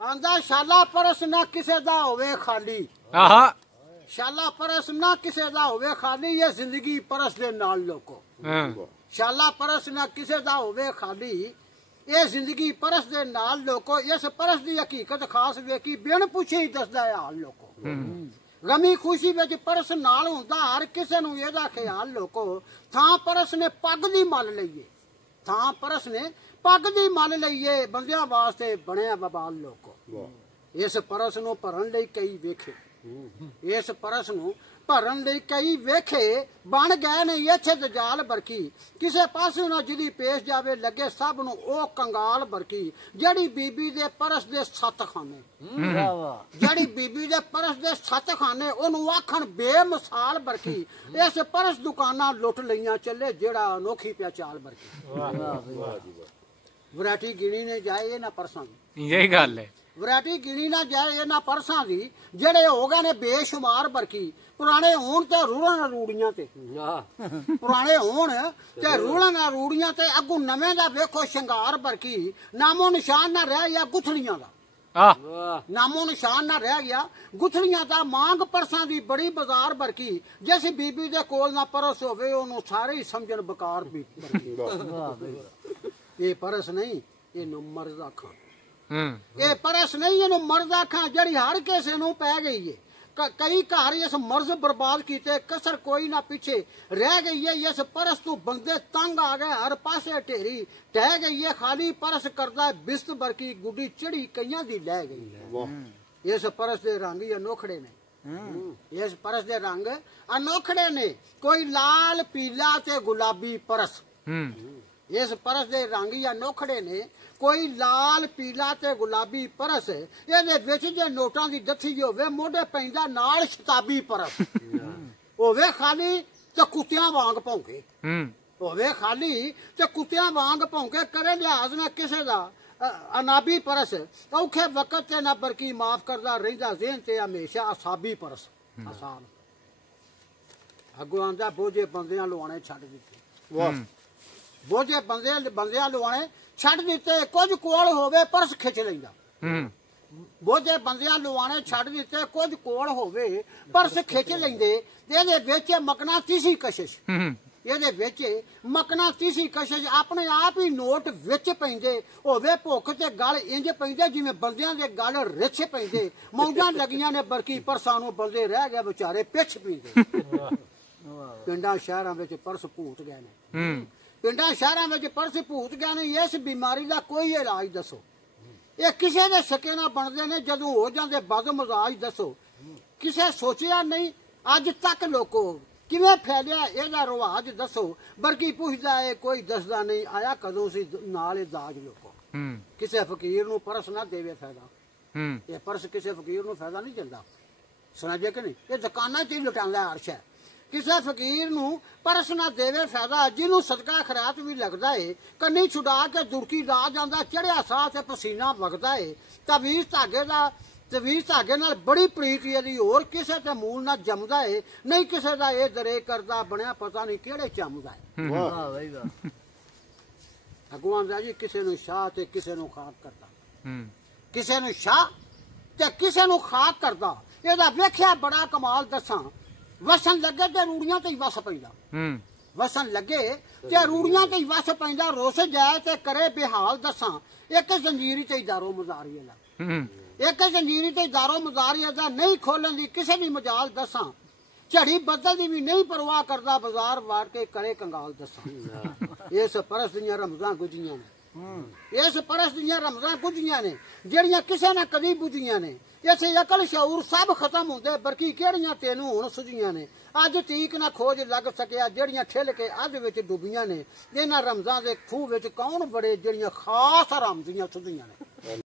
ਆਂਦਾ ਸ਼ਾਲਾ ਪਰਸ ਨਾ ਕਿਸੇ ਦਾ ਹੋਵੇ ਖਾਲੀ ਆਹਾ ਸ਼ਾਲਾ ਪਰਸ ਨਾ ਕਿਸੇ ਦਾ ਹੋਵੇ ਖਾਲੀ ਇਹ ਜ਼ਿੰਦਗੀ ਪਰਸ ਦੇ ਨਾਲ ਲੋਕੋ ਸ਼ਾਲਾ ਪਰਸ ਨਾ ਕਿਸੇ ਦਾ ਹੋਵੇ ਖਾਲੀ ਇਹ ਜ਼ਿੰਦਗੀ ਪਰਸ ਦੇ ਨਾਲ ਲੋਕੋ ਇਸ ਪਰਸ ਦੀ ਹਕੀਕਤ ਖਾਸ ਵੇਖੀ ਬਿਨ ਪੁੱਛੇ ਹੀ ਦੱਸਦਾ ਹੈ ਹਾਲ ਲੋਕੋ ਗਮੀ ਖੁਸ਼ੀ ਵਿੱਚ ਪਰਸ ਨਾਲ ਹੁੰਦਾ ਹਰ ਕਿਸੇ ਨੂੰ ਇਹਦਾ ਖਿਆਲ ਲੋਕੋ ਥਾਂ ਪਰਸ ਨੇ ਪੱਗ ਦੀ ਮੱਲ ਲਈਏ ਥਾਂ ਪਰਸ ਨੇ ਪੱਗ ਦੀ ਮੱਲ ਲਈਏ ਬੰਦਿਆਂ ਵਾਸਤੇ ਬਣਿਆ ਬਬਾਲ ਲੋਕੋ ਇਸ ਪਰਸ ਨੂੰ ਭਰਨ ਲਈ ਕਈ ਵੇਖੇ ਇਸ ਪਰਸ ਨੂੰ ਭਰਨ ਲਈ ਕਈ ਵੇਖੇ ਬਣ ਗਏ ਨੇ ਇੱਥੇ ਦਜਾਲ ਬਰਕੀ ਕਿਸੇ ਪਾਸੇ ਨਾ ਜਿਹਦੀ ਪੇਸ਼ ਜਾਵੇ ਲੱਗੇ ਸਭ ਨੂੰ ਉਹ ਕੰਗਾਲ ਬਰਕੀ ਜਿਹੜੀ ਬੀਬੀ ਦੇ ਪਰਸ ਦੇ 7 ਖਾਨੇ ਜਿਹੜੀ ਬੀਬੀ ਦੇ ਪਰਸ ਦੇ 7 ਖਾਨੇ ਉਹਨੂੰ ਆਖਣ ਬੇਮਿਸਾਲ ਬਰਕੀ ਇਸ ਪਰਸ ਦੁਕਾਨਾਂ ਲੁੱਟ ਲਈਆਂ ਚੱਲੇ ਜਿਹੜਾ ਅਨੋਖੀ ਪਿਆ ਚਾਲ ਬਰਕੀ ਵੈਰਾਈਟੀ ਗਿਣੀ ਨੇ ਜਾਏ ਇਹਨਾਂ ਪਰਸਾਂ ਦੀ यही गल है ਵੈਰਾਈਟੀ ਗਿਣੀ ਨਾ ਜਾਏ ਇਹਨਾਂ ਪਰਸਾਂ ਦੀ ਜਿਹੜੇ ਹੋ ਗਏ ਨੇ ਬੇਸ਼ੁਮਾਰ ਬਰਕੀ ਪੁਰਾਣੇ ਹੋਣ ਤੇ ਰੂੜਾਂ ਰੂੜੀਆਂ ਤੇ ਪੁਰਾਣੇ ਹੋਣ ਤੇ ਰੂੜਾਂ ਰੂੜੀਆਂ ਤੇ ਅੱਗੋਂ ਨਵੇਂ ਦਾ ਵੇਖੋ ਸ਼ਿੰਗਾਰ ਬਰਕੀ ਨਾਮੋ ਨਿਸ਼ਾਨ ਨਾ ਰਹਿ ਗਿਆ ਗੁੱਥੜੀਆਂ ਦਾ ਨਾਮੋ ਨਿਸ਼ਾਨ ਨਾ ਰਹਿ ਗਿਆ ਗੁੱਥੜੀਆਂ ਦਾ ਮੰਗ ਪਰਸਾਂ ਦੀ ਬੜੀ ਬਾਜ਼ਾਰ ਬਰਕੀ ਜਿਸ ਬੀਬੀ ਦੇ ਕੋਲ ਨਾ ਪਰਸ ਹੋਵੇ ਉਹਨੂੰ ਸਾਰੇ ਹੀ ਸਮਝਣ ਬਕਾਰ ਵੀ ਇਹ ਪਰਸ ਨਹੀਂ ਇਹਨੂੰ ਮਰਦ ਆਖਾਂ ਇਹ ਪਰਸ ਨਹੀਂ ਇਹਨੂੰ ਮਰਦ ਆਖਾਂ ਜਿਹੜੀ ਹਰ ਕਿਸੇ ਨੂੰ ਪੈ ਗਈ ਏ ਕਈ ਘਰ ਇਸ ਮਰਜ਼ ਬਰਬਾਦ ਕੀਤੇ ਕਸਰ ਕੋਈ ਨਾ ਪਿੱਛੇ ਰਹਿ ਗਈ ਹੈ ਇਸ ਪਰਸ ਤੋਂ ਬੰਦੇ ਤੰਗ ਆ ਗਏ ਹਰ ਪਾਸੇ ਢੇਰੀ ਟਹਿ ਗਈ ਹੈ ਖਾਲੀ ਪਰਸ ਕਰਦਾ ਬਿਸਤ ਬਰਕੀ ਗੁੱਡੀ ਚੜੀ ਕਈਆਂ ਦੀ ਲੈ ਗਈ ਹੈ ਇਸ ਪਰਸ ਦੇ ਰੰਗ ਹੀ ਅਨੋਖੜੇ ਨੇ ਇਸ ਪਰਸ ਦੇ ਰੰਗ ਅਨੋਖੜੇ ਨੇ ਕੋਈ ਲਾਲ ਪੀਲਾ ਤੇ ਗੁਲਾਬੀ ਪਰਸ ਇਸ ਪਰਸ ਦੇ ਰੰਗ ਹੀ ਅਨੋਖੜੇ ਨੇ ਕੋਈ ਲਾਲ ਪੀਲਾ ਤੇ ਗੁਲਾਬੀ ਪਰਸ ਇਹਦੇ ਵਿੱਚ ਜੇ ਨੋਟਾਂ ਦੀ ਦੱਥੀ ਹੋਵੇ ਮੋਢੇ ਪੈਂਦਾ ਨਾਲ ਸ਼ਤਾਬੀ ਪਰਸ ਹੋਵੇ ਖਾਲੀ ਤੇ ਕੁੱਤਿਆਂ ਵਾਂਗ ਭੌਂਕੇ ਹੋਵੇ ਖਾਲੀ ਤੇ ਕੁੱਤਿਆਂ ਵਾਂਗ ਭੌਂਕੇ ਕਰੇ ਲਿਹਾਜ਼ ਨਾ ਕਿਸੇ ਦਾ ਅਨਾਬੀ ਪਰਸ ਔਖੇ ਵਕਤ ਤੇ ਨਾ ਬਰਕੀ ਮਾਫ ਕਰਦਾ ਰਹਿੰਦਾ ਜ਼ਿਹਨ ਤੇ ਹਮੇਸ਼ਾ ਅਸਾਬੀ ਪਰਸ ਆਸਾਨ ਅੱਗੋਂ ਆਂਦਾ ਬੋਝੇ ਬੰਦਿਆਂ ਲਵਾਣੇ ਛੱਡ ਦਿੱਤੇ ਬੋਝੇ ਬੰਦਿਆਂ ਲਵਾਣੇ ਛੱਡ ਦਿੱਤੇ ਕੁਝ ਕੋਲ ਹੋਵੇ ਪਰਸ ਖਿੱਚ ਲੈਂਦਾ ਬੋਝੇ ਬੰਦਿਆਂ ਲਵਾਣੇ ਛੱਡ ਦਿੱਤੇ ਕੁਝ ਕੋਲ ਹੋਵੇ ਪਰਸ ਖਿੱਚ ਲੈਂਦੇ ਇਹਦੇ ਵਿੱਚ ਮਕਨਾਤੀਸੀ ਕਸ਼ਿਸ਼ ਇਹਦੇ ਵਿੱਚ ਮਕਨਾਤੀਸੀ ਕਸ਼ਿਸ਼ ਆਪਣੇ ਆਪ ਹੀ ਨੋਟ ਵਿੱਚ ਪੈਂਦੇ ਹੋਵੇ ਭੁੱਖ ਤੇ ਗਲ ਇੰਜ ਪੈਂਦੇ ਜਿਵੇਂ ਬੰਦਿਆਂ ਦੇ ਗਲ ਰਿਛ ਪੈਂਦੇ ਮੌਜਾਂ ਲੱਗੀਆਂ ਨੇ ਬਰਕੀ ਪਰਸਾਂ ਨੂੰ ਬੰਦੇ ਰਹਿ ਗਏ ਵਿਚਾਰੇ ਪਿੱਛ ਪੀਂਦੇ ਪਿੰਡਾਂ ਸ਼ਹਿਰਾਂ ਵਿੱਚ ਪਰਸ ਭੂਤ ਗਏ ਨੇ ਪਿੰਡਾਂ ਸ਼ਹਿਰਾਂ ਵਿੱਚ ਪਰਸ ਭੂਤ ਗਏ ਨੇ ਇਸ ਬਿਮਾਰੀ ਦਾ ਕੋਈ ਇਲਾਜ ਦੱਸੋ ਇਹ ਕਿਸੇ ਦੇ ਸਕੇ ਨਾ ਬਣਦੇ ਨੇ ਜਦੋਂ ਹੋ ਜਾਂਦੇ ਬਦਮਜ਼ਾਜ ਦੱਸੋ ਕਿਸੇ ਸੋਚਿਆ ਨਹੀਂ ਅੱਜ ਤੱਕ ਲੋਕੋ ਕਿਵੇਂ ਫੈਲਿਆ ਇਹਦਾ ਰਿਵਾਜ ਦੱਸੋ ਬਰਕੀ ਪੁੱਛਦਾ ਏ ਕੋਈ ਦੱਸਦਾ ਨਹੀਂ ਆਇਆ ਕਦੋਂ ਸੀ ਨਾਲ ਇਹ ਦਾਜ ਲੋਕੋ ਕਿਸੇ ਫਕੀਰ ਨੂੰ ਪਰਸ ਨਾ ਦੇਵੇ ਫਾਇਦਾ ਇਹ ਪਰਸ ਕਿਸੇ ਫਕੀਰ ਨੂੰ ਫਾਇਦਾ ਨਹੀਂ ਦਿੰਦਾ ਸੁਣਾਜੇ ਕਿ ਨਹੀਂ ਇਹ ਦੁਕਾਨਾਂ 'ਚ ਹੀ ਲੁਟਾਉਂਦਾ ਅਰਸ਼ ਹੈ ਕਿਸੇ ਫਕੀਰ ਨੂੰ ਪਰਸ ਨਾ ਦੇਵੇ ਫਾਇਦਾ ਜਿਹਨੂੰ ਸਦਕਾ ਖਰਾਤ ਵੀ ਲੱਗਦਾ ਏ ਕੰਨੀ ਛੁਡਾ ਕੇ ਦੁਰਕੀ ਲਾ ਜਾਂਦਾ ਚੜਿਆ ਸਾਹ ਤੇ ਪਸੀਨਾ ਵਗਦਾ ਏ ਤਵੀਜ਼ ਧਾਗੇ ਨਾਲ ਬੜੀ ਪ੍ਰੀਤੀ ਇਹਦੀ ਹੋਰ ਕਿਸੇ ਤੇ ਮੂਲ ਨਾਲ ਜੰਮਦਾ ਏ ਨਹੀਂ ਕਿਸੇ ਦਾ ਇਹ ਦਰੇ ਕਰਦਾ ਬਣਿਆ ਪਤਾ ਨਹੀਂ ਕਿਹੜੇ ਚੰਮਦਾ ਏ ਵਾਹ ਬਈ ਵਾਹ ਅੱਗੋਂ ਆਂਦਾ ਜੀ ਕਿਸੇ ਨੂੰ ਸ਼ਾਹ ਤੇ ਕਿਸੇ ਨੂੰ ਖਾਕ ਕਰਦਾ ਕਿਸੇ ਨੂੰ ਸ਼ਾਹ ਤੇ ਕਿਸੇ ਨੂੰ ਖਾਕ ਕਰਦਾ ਇਹਦਾ ਵੇਖਿਆ ਬੜਾ ਕਮਾਲ ਦੱਸਾਂ ਵਸਣ ਲੱਗੇ ਤੇ ਰੂੜੀਆਂ ਤੇ ਹੀ ਵਸ ਪੈਂਦਾ ਵਸਣ ਲੱਗੇ ਤੇ ਰੂੜੀਆਂ ਤੇ ਹੀ ਵਸ ਪੈਂਦਾ ਰੁੱਸ ਜਾਏ ਤੇ ਕਰੇ ਬਿਹਾਲ ਦੱਸਾਂ ਇੱਕ ਜ਼ੰਜੀਰੀ ਤੇ ਦਾਰੋ ਮਜ਼ਾਰੀ ਦਾ ਇੱਕ ਜ਼ੰਜੀਰੀ ਤੇ ਦਾਰੋ ਮਜ਼ਾਰੀ ਦਾ ਨਹੀਂ ਖੋਲਣ ਦੀ ਕਿਸੇ ਦੀ ਮਜਾਲ ਦੱਸਾਂ ਝੜੀ ਬੱਦਲ ਦੀ ਵੀ ਨਹੀਂ ਪਰਵਾਹ ਕਰਦਾ ਬਾਜ਼ਾਰ ਵਾੜ ਕੇ ਕਰੇ ਕੰਗਾਲ ਦੱਸਾਂ ਇਸ ਪਰਸ ਦੀਆਂ ਰਮਜ਼ਾਂ ਗੁੱਜੀਆਂ ਨੇ ਇਸ ਪਰਸ ਦੀਆਂ ਰਮਜ਼ਾਂ ਗੁੱਜੀਆਂ ਨੇ ਜਿਹੜੀਆਂ ਕਿਸੇ ਨੇ ਕਦੀ ਬੁੱਝੀਆਂ ਨੇ ਇਸੇ ਅਕਲ ਸ਼ਊਰ ਸਭ ਖਤਮ ਹੁੰਦੇ ਬਰਕੀ ਕਿਹੜੀਆਂ ਤੈਨੂੰ ਹੁਣ ਸੁਝੀਆਂ ਨੇ ਅੱਜ ਤੀਕ ਨਾ ਖੋਜ ਲੱਗ ਸਕਿਆ ਜਿਹੜੀਆਂ ਠਿਲ ਕੇ ਅੱਧ ਵਿੱਚ ਡੁੱਬੀਆਂ ਨੇ ਇਹਨਾਂ ਰਮਜ਼ਾਂ ਦੇ ਖੂਹ ਵਿੱਚ ਕੌਣ ਬੜੇ ਜਿਹੜੀਆਂ ਖਾਸ ਆਰਾਮ ਦੀਆਂ ਸੁਝੀਆਂ ਨੇ